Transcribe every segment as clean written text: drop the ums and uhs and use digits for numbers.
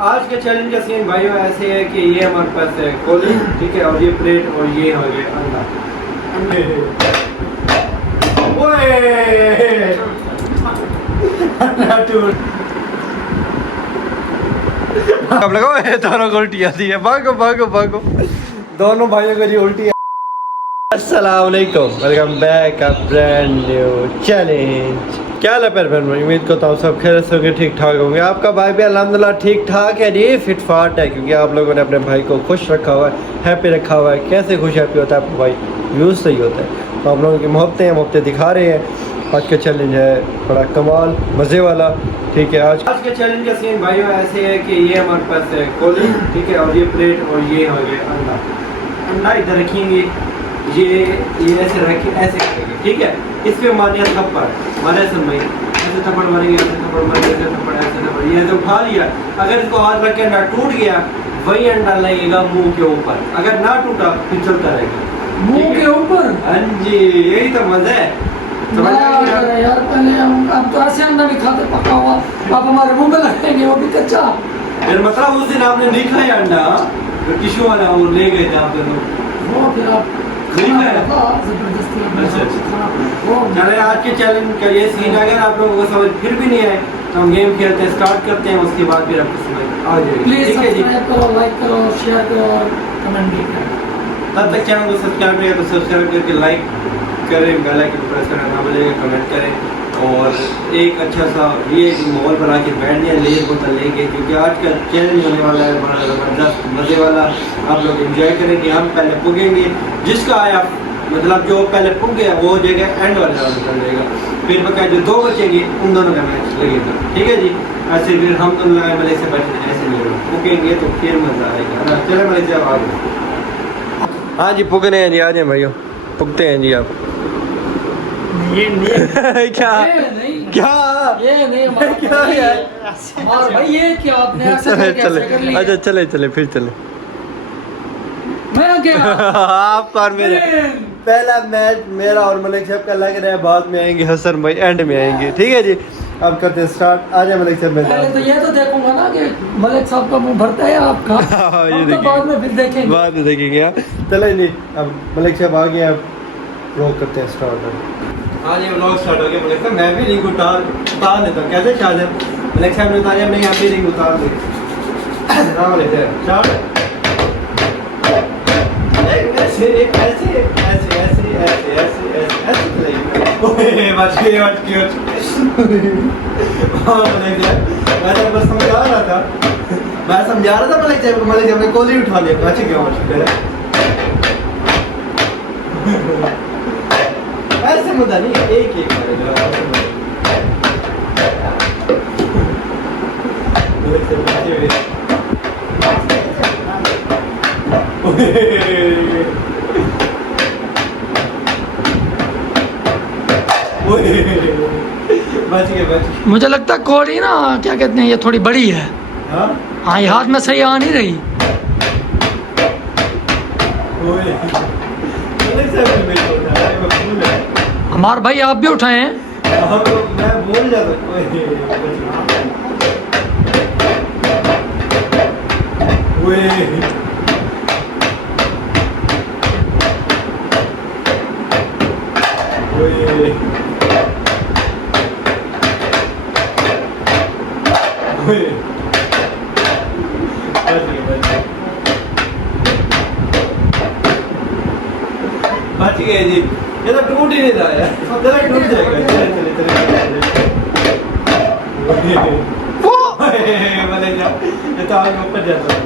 आज के चैलेंज का सीन भाइयों ऐसे है कि ये हमारे पास है कोली, ठीक है, और ये प्लेट और ये हो गया अंडा। अब लगाओ ये दोनों को उल्टी आती है, भागो भागो भागो, दोनों भाइयों को जी उल्टी। अस्सलाम वालेकुम, welcome back a brand new challenge. क्या हाल है प्यारे भाई, उम्मीद करता हूँ सब खैरियत से होंगे, ठीक ठाक होंगे। आपका भाई भी अल्हम्दुलिल्लाह ठीक ठाक है जी, फिट फाट है, क्योंकि आप लोगों ने अपने भाई को खुश रखा हुआ है, हैप्पी रखा हुआ है। कैसे खुश हैप्पी होता है आपका भाई, व्यूज़ सही होता है। तो आप लोगों की मोहब्बतें दिखा रहे हैं। आज का चैलेंज है बड़ा कमाल मज़े वाला, ठीक है। आज के चैलेंज का सीन भाइयों ऐसे है कि ये हमारे पास है कोली, ठीक है, और ये प्लेट और ये हो गया अंडा। अंडा इधर रखेंगे, ये ऐसे रखे, ऐसे करेंगे, ठीक है। इस पे मारिया थप्पड़, मारे समय ऐसे थप्पड़ मारेंगे, ऐसे थप्पड़ मारेंगे, ऐसे थप्पड़, ऐसे थप्पड़, ये तो उठा लिया। अगर इसको हाथ रख के अंडा टूट गया, वही अंडा लगेगा मुंह के ऊपर। अगर ना टूटा फिर चलता रहेगा मुंह के ऊपर। हाँ जी, यही तो मजा है। यार पहले हम तो ऐसे अंडा नहीं खाते पका हुआ, आप हमारे मुंह में लगाएंगे वो भी कच्चा। फिर मतलब उस दिन आपने नहीं खाया अंडा, जो टिश्यू वाला वो ले गए थे आप दोनों, वो फिर आप चले। आज के चैलेंज का ये सीन, अगर आप लोगों को समझ फिर भी नहीं आए तो हम गेम खेलते हैं, स्टार्ट करते हैं, उसके बाद फिर आपको समझ आ जाएगी। प्लीज ठीक है जी, सब्सक्राइब करो, लाइक करो, शेयर करो और कमेंट भी करो। तब तक चैनल को सब्सक्राइब नहीं है तो सब्सक्राइब करके लाइक करें, बेल आइकन प्रेस करना ना भूलिएगा, कमेंट करें, और एक अच्छा सा ये माहौल बना के बैठ जाए, लेर बोतल लेके, क्योंकि आज का चैलेंज होने वाला है बड़ा ज़बरदस्त मज़े वाला। आप लोग एंजॉय करेंगे। हम पहले पुगेंगे, जिसका आया मतलब जो पहले पुग गया वो हो जाएगा एंड वाले राउंड निकल जाएगा। फिर बकाया जो दो बचेंगे उन दोनों का मैच लगेगा, ठीक है जी। ऐसे फिर हम दोनों लगाए मले से बैठे, ऐसे नहीं होगा, पुगेंगे तो फिर मज़ा आएगा, है ना। चले मले से आ गए। हाँ जी, पुगने हैं जी, आ जाए भाइयों, पुगते हैं जी आप। ये नहीं क्या ये नहीं क्या ये नहीं क्या यार, और भाई ये क्या आपने ऐसे चले करके ऐसे कर चले, लिया। अच्छा चले चले फिर चले। मैं क्या आपका और मेरा पहला मैच मेरा और मलिक साहब का लग रहा है, बाद में आएंगे हसन भाई, एंड में आएंगे, ठीक है जी। अब करते हैं स्टार्ट, आ जाए मलिक साहब। पहले तो ये तो देखूंगा ना कि मलिक साहब का मुंह भरता है आपका। ये हम तो बाद में फिर देखेंगे, बाद में देखेंगे। हाँ चले जी, अब मलिक साहब आ गए, अब व्लॉग करते हैं स्टार्ट। हाँ जी, व्लॉग स्टार्ट हो गया। मलिक साहब मैं भी रिंग उतार लेता हूँ, कैसे शायद मलिक साहब ने उतारा, मैं यहाँ भी रिंग उतार दी। हाँ मलिक साहब स्टार्ट, ऐसे ऐसे ऐसे ऐसे ऐसे ऐसे ऐसे चलेगी। ओए बच गए हाँ मलिक साहब, मैं तो बस समझा रहा था, मलिक साहब को। मलिक साहब ने कोली उठा लिया, बच गया। ऐसे मुद्दा नहीं, एक एक बच गए। मुझे लगता है कोड़ी ना क्या कहते हैं, ये थोड़ी बड़ी है। हाँ ये हाथ में सही आ नहीं रही। हमारे भाई आप भी उठाए हैं। मैं बोल जाता बच गए जी। ये तो टूट ही नहीं रहा है, चलो टूट जाएगा। चले ये तो आगे ऊपर जाता है।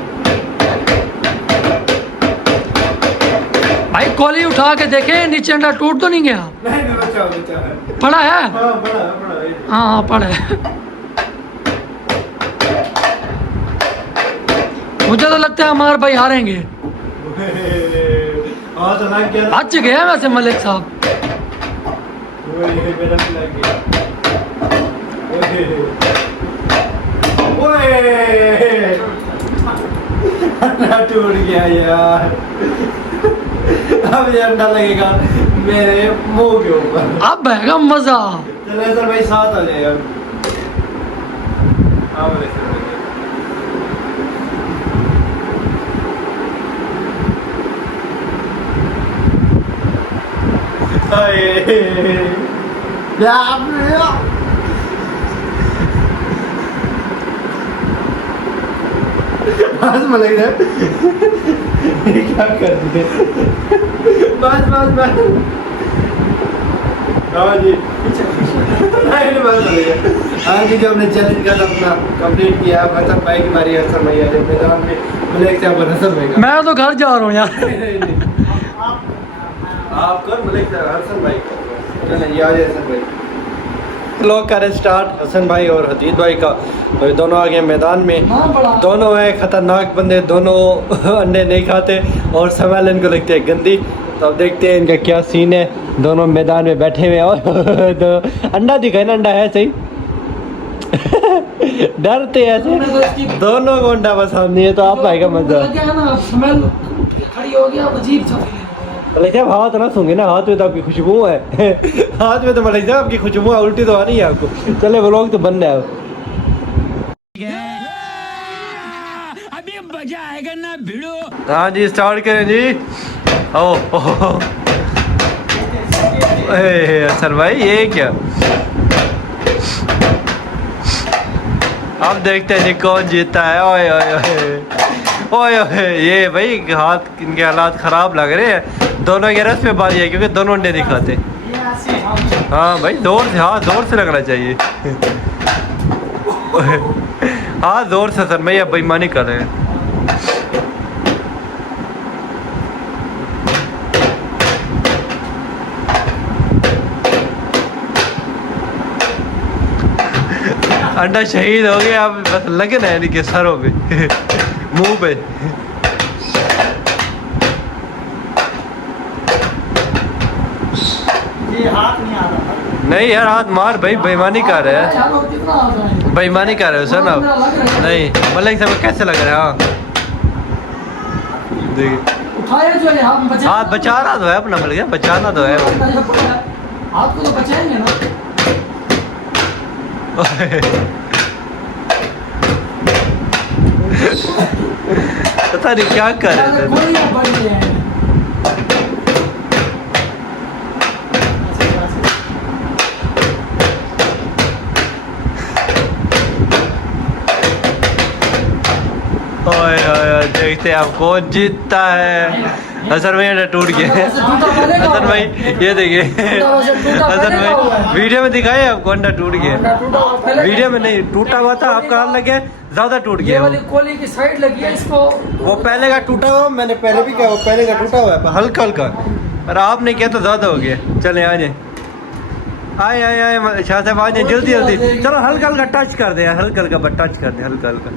भाई कोली उठा के देखे, नीचे अंडा टूट तो नहीं गया? नहीं बचा है। पड़ा है? हाँ बड़ा है। हाँ पड़ा है। मुझे तो लगता है हमारे भाई हारेंगे। हाँ तो लग गया, बच गया वैसे मलिक साहब। मेरा लग गया। अंडा टूट गया यार। अब ये अंडा लगेगा मेरे मुंह के ऊपर। अब है मजा। चलो सर भाई साथ आ जाएगा। हाँ बस मलाई क्या कर दिए बस हाँ जी नहीं बस हो गया। आगे जो हमने चैलेंज का अपना कंप्लीट किया हसन भाई की मारी हसन भैया ने मैदान में मलिक साहब और हसन भाई का मैं तो घर जा रहा हूँ यार। आप कर मलिक साहब हसन भाई का चलें ये आ जाए हसन भाई लोग करें स्टार्ट हसन भाई और हदीद भाई का और दोनों आगे मैदान में दोनों हैं खतरनाक बंदे दोनों अंडे नहीं खाते और स्मेल इनको लगती है गंदी तो अब देखते हैं इनका क्या सीन है दोनों मैदान में बैठे हुए और तो अंडा दिखाए ना अंडा है सही डरते ऐसे दोनों को अंडा पसंद नहीं है तो आप भाई का मजा खड़ी हो गया अजीब सा मलिक साहब हाथ ना सूंघे ना हाथ में तो आपकी खुशबू है हाथ में तो मलिक साहब आपकी खुशबू है उल्टी तो आ रही है आपको चले वो लोग तो बन रहे हैं अभी मजा आएगा ना भिड़ो। हाँ जी स्टार्ट करें जी ओ सर भाई ये क्या अब देखते हैं जी कौन जीतता है ओए ओए ओए ओए ये भाई हाथ इनके हालात ख़राब लग रहे हैं दोनों के रस पे बाजी है क्योंकि दोनों अंडे नहीं खाते हाँ भाई जोर से हाँ जोर से लगना चाहिए हाँ जोर से सर भैया बेईमानी कर रहे हैं अंडा शहीद हो गया अब बस लगन है इनके सरों पे मुंह पे ये हाथ नहीं आ रहा नहीं यार हाथ मार भाई बेईमानी कर रहे हैं बेईमानी कर रहे हो सर आप नहीं मलिक साहब कैसे लग रहा है हाँ देखिए उठाया जो है हाँ बचाना तो है अपना मलिक साहब बचाना तो है हाथ को तो बचाएंगे ना पता नहीं क्या कर रहे थे देखते हैं आप कौन जीतता है हसन भाई अंडा टूट गया हसन भाई ये देखिए हसन भाई वीडियो में दिखाए आपको अंडा टूट गया वीडियो में नहीं टूटा हुआ था आपका हाथ लगे ज्यादा टूट गया वाली कोली की साइड लगी है इसको वो पहले का टूटा हुआ मैंने पहले भी किया वो पहले का टूटा हुआ है हल्का हल्का और आपने किया तो ज्यादा हो गया चले आ जाए आए आए आए शाह साहब आ जाए जल्दी जल्दी चलो हल्का हल्का टच कर दे हल्का हल्का बस टच कर दे हल्का हल्का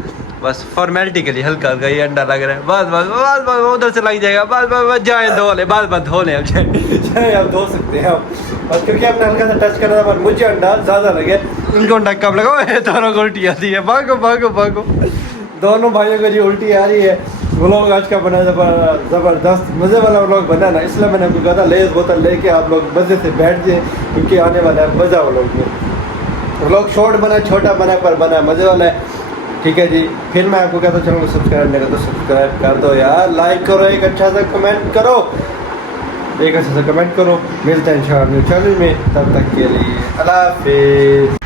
बस फॉर्मेलिटी के लिए हल्का हल्का ये अंडा लग रहा है बस बस बस बस उधर से लग जाएगा बस बस बस जाए धो ले बस बस धो ले अब जाए आप धो सकते हैं आप बस क्योंकि आपने हल्का सा टच करा था मुझे अंडा ज़्यादा लगे इनको अंडा कब लगा दोनों को उल्टी आती है भागो भागो भागो दोनों भाइयों को जी उल्टी आ रही है व्लॉग आज का बना ज़बरदस्त मज़े वाला व्लॉग बना ना इसलिए मैंने आपको कहा था लेस बोतल लेके आप लोग मज़े से बैठ जाए क्योंकि आने वाला है मज़ा व्लॉग में व्लॉग शॉर्ट बना छोटा बना पर बना मज़े वाला है ठीक है जी फिर मैं आपको कहता हूँ चैनल को सब्सक्राइब नहीं करो तो सब्सक्राइब कर दो यार लाइक करो एक अच्छा सा कमेंट करो एक अच्छा सा कमेंट करो मिलते हैं इंशाल्लाह न्यू चैनल में तब तक के लिए अल्लाह हाफिज़।